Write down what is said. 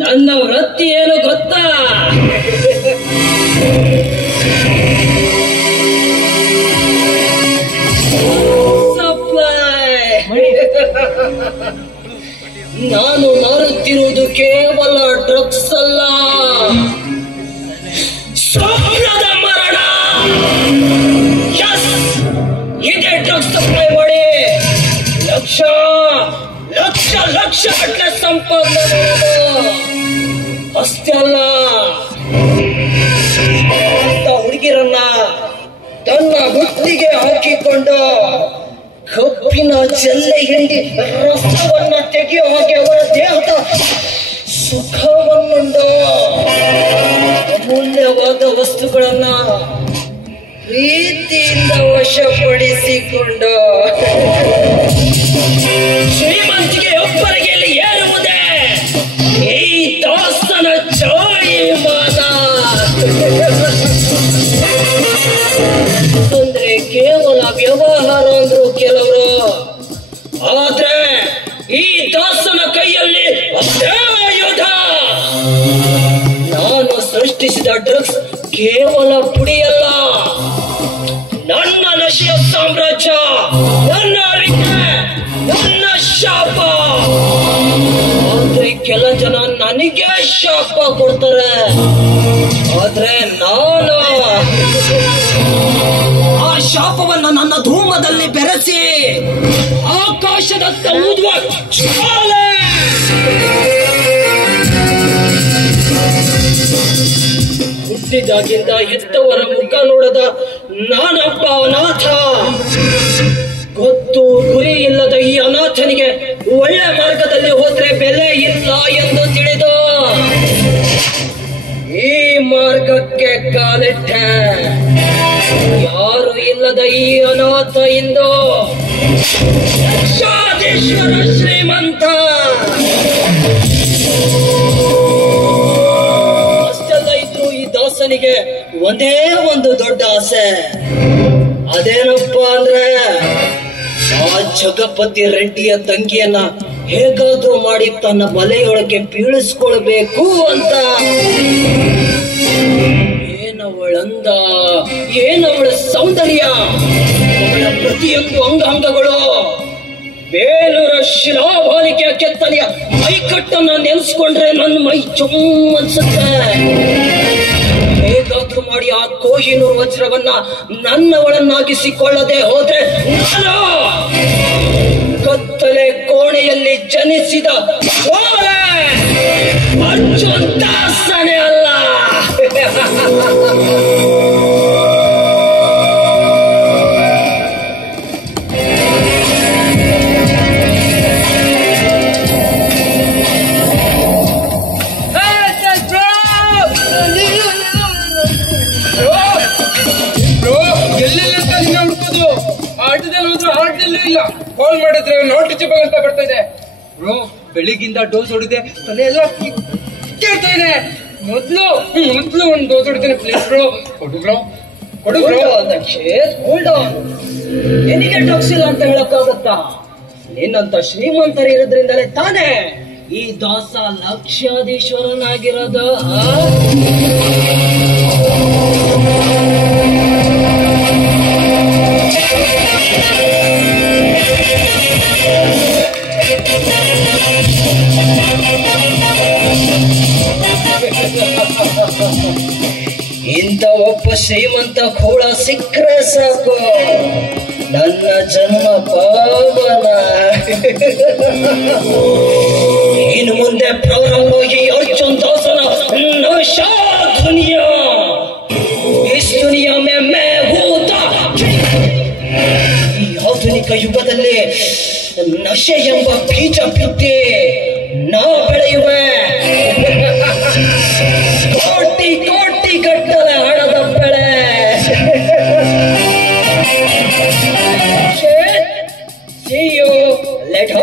ನನ್ನ ವೃತ್ತಿ ಏನು ಗೊತ್ತಾ? ನಾನು ಮಾರುತ್ತಿರುವುದು ಕೇವಲ ಡ್ರಗ್ಸ್ ಅಲ್ಲ, ಸ್ವಪ್ನದ ಮರಣ. ಇದೇ ಡ್ರಗ್ಸ್ ಸಪ್ಲೈ ಮಾಡಿ ಲಕ್ಷ ಲಕ್ಷ ಲಕ್ಷ ಗಟ್ಟಲೆ ಸಂಪಾದನೆ ಅಷ್ಟೇ ಅಲ್ಲ, ಹುಡುಗಿರನ್ನ ತನ್ನ ಬುಟ್ಟಿಗೆ ಹಾಕಿಕೊಂಡು ಕಬ್ಬಿನ ಜಲ್ಲೆ ಹಿಂಡಿ ರಸವನ್ನ ತೆಗೆಯೋ ಹಾಗೆ ಅವರ ದೇಹದ ಸುಖವನ್ನುಂಡು ಅಮೂಲ್ಯವಾದ ವಸ್ತುಗಳನ್ನ ಪ್ರೀತಿಯಿಂದ ವಶಪಡಿಸಿಕೊಂಡು ಶ್ರೀಮಂತಿಗೆ ಒಬ್ಬರಿಗೆ ಏರುವುದೇ ಈ ದಾಸನ ಜಾಯಿಮಾನ. ಅಂದ್ರೆ ಕೇವಲ ವ್ಯವಹಾರ ಅಂದ್ರು ಕೆಲವರು, ಆದ್ರೆ ಈ ದಾಸನ ಕೈಯಲ್ಲಿ ಅಷ್ಟೇ ಆಯುಧ. ನಾನು ಸೃಷ್ಟಿಸಿದ ಡ್ರಗ್ಸ್ ಕೇವಲ ಪುಡಿಯಲ್ಲ, ನನ್ನ ನಶೆಯ ಸಾಮ್ರಾಜ್ಯ, ನನ್ನ ಅರಿಕೆ, ನನ್ನ ಶಾಪ. ಆದ್ರೆ ಕೆಲ ಜನ ನನಗೆ ಶಾಪ ಕೊಡ್ತಾರೆ, ಆದ್ರೆ ನಾನು ಆ ಶಾಪವನ್ನು ನನ್ನ ಧೂಮದಲ್ಲಿ ಬೆರೆಸಿ ಆಕಾಶದತ್ತ ಊದುವ ಜ್ವಾಲೆ. ಹುಟ್ಟಿದಾಗಿಂದ ಹೆತ್ತವರ ಮುಖ ನೋಡದ ನಾನೊಬ್ಬ ಅನಾಥ. ಗೊತ್ತು ಗುರಿ ಇಲ್ಲದ ಈ ಅನಾಥನಿಗೆ ಒಳ್ಳೆ ಮಾರ್ಗದಲ್ಲಿ ಹೋದ್ರೆ ಬೆಲೆ ಇಲ್ಲ ಎಂದು ತಿಳಿದು ಈ ಮಾರ್ಗಕ್ಕೆ ಕಾಲಿಟ್ಟೆ. ಯಾರು ಇಲ್ಲದ ಈ ಅನಾಥ ಇಂದು ಲಕ್ಷಾಧೀಶ್ವರ ಶ್ರೀಮಂತ. ಅಷ್ಟೆಲ್ಲ ಇದ್ರು ಈ ದಾಸನಿಗೆ ಒಂದೇ ಒಂದು ದೊಡ್ಡ ಆಸೆ. ಅದೇನಪ್ಪ ಅಂದ್ರೆ ಆ ಜಗಪತಿ ರೆಡ್ಡಿಯ ತಂಗಿಯನ್ನ ಹೇಗಾದ್ರೂ ಮಾಡಿ ತನ್ನ ಬಲೆಯೊಳಗೆ ಬೀಳಿಸ್ಕೊಳ್ಬೇಕು ಅಂತ. ಏನವಳಂದ, ಏನವಳ ಸೌಂದರ್ಯ, ಅವಳ ಪ್ರತಿಯೊಂದು ಅಂಗಾಂಗಗಳು ಬೇಲೂರ ಶಿಲಾಬಾಲಿಕೆಯ ಕೆತ್ತನೆಯ ಮೈಕಟ್ಟನ್ನ ನೆನೆಸ್ಕೊಂಡ್ರೆ ನನ್ನ ಮೈ ಚುಮ್ ಅನ್ಸುತ್ತೆ. ಹೇಗಾದ್ರೂ ಮಾಡಿ ಆ ಕೋಹಿನೂರು ವಜ್ರವನ್ನ ನನ್ನವಳನ್ನಾಗಿಸಿಕೊಳ್ಳದೆ ಹೋದ್ರೆ ನಾನು ಕತ್ತಲೆ ಕೋಣೆಯಲ್ಲಿ ಜನಿಸಿದ ಜ್ವಾಲೆ. ಚಿಪ್ಪ ಅಂತ ಬರ್ತಾ ಇದೆ ಬ್ರೋ. ಬೆಳಿಗ್ಗಿಂದ ಡೋಸ್ ಹೊಡಿದೆ, ತಲೆ ಎಲ್ಲ ಕೇಳ್ತಾ ಇದೆ. ಮೊದ್ಲು ಒಂದು ಡೋಸ್ ಹೊಡಿತೇನೆ ಪ್ಲೀಸ್ ಬ್ರೋ. ಕೊಡು ಬ್ರೋ, ಕೊಡು ಬ್ರೋ. ನಿನಗೆ ಡ್ರಗ್ಸ್ ಇಲ್ಲ ಅಂತ ಹೇಳಕ್ಕಾಗತ್ತಾ? ನಿನ್ನಂತ ಶ್ರೀಮಂತರು ಇರೋದ್ರಿಂದಲೇ ತಾನೇ ಈ ದಾಸ ಲಕ್ಷಾಧೀಶ್ವರನಾಗಿರೋದು. ಇಂಥ ಒಬ್ಬ ಶ್ರೀಮಂತ ಕೂಡ ಸಿಕ್ಕರೆ ಸಾಕು, ನನ್ನ ಜನ್ಮ ಪಾವನ. ಇನ್ನು ಮುಂದೆ ಪ್ರಾರಂಭ ಈ ಅರ್ಜುನ್ ದಾಸನ ನಶಾ ದುನಿಯಾ. ಇಸ್ ದುನಿಯಾ ಮೇ ಮೈ ಹೂತಾ. ಈ ಆಧುನಿಕ ಯುಗದಲ್ಲಿ ನಶೆ ಎಂಬ ಬೀಜ ಬಿತ್ತಿ ನಾ ಬೆಳೆಯುವೆ. ಕೋಟಿ ಕೋಟಿ ಗಟ್ಟಲೆ ಹಣದ ಬೆಳೆ. See you later.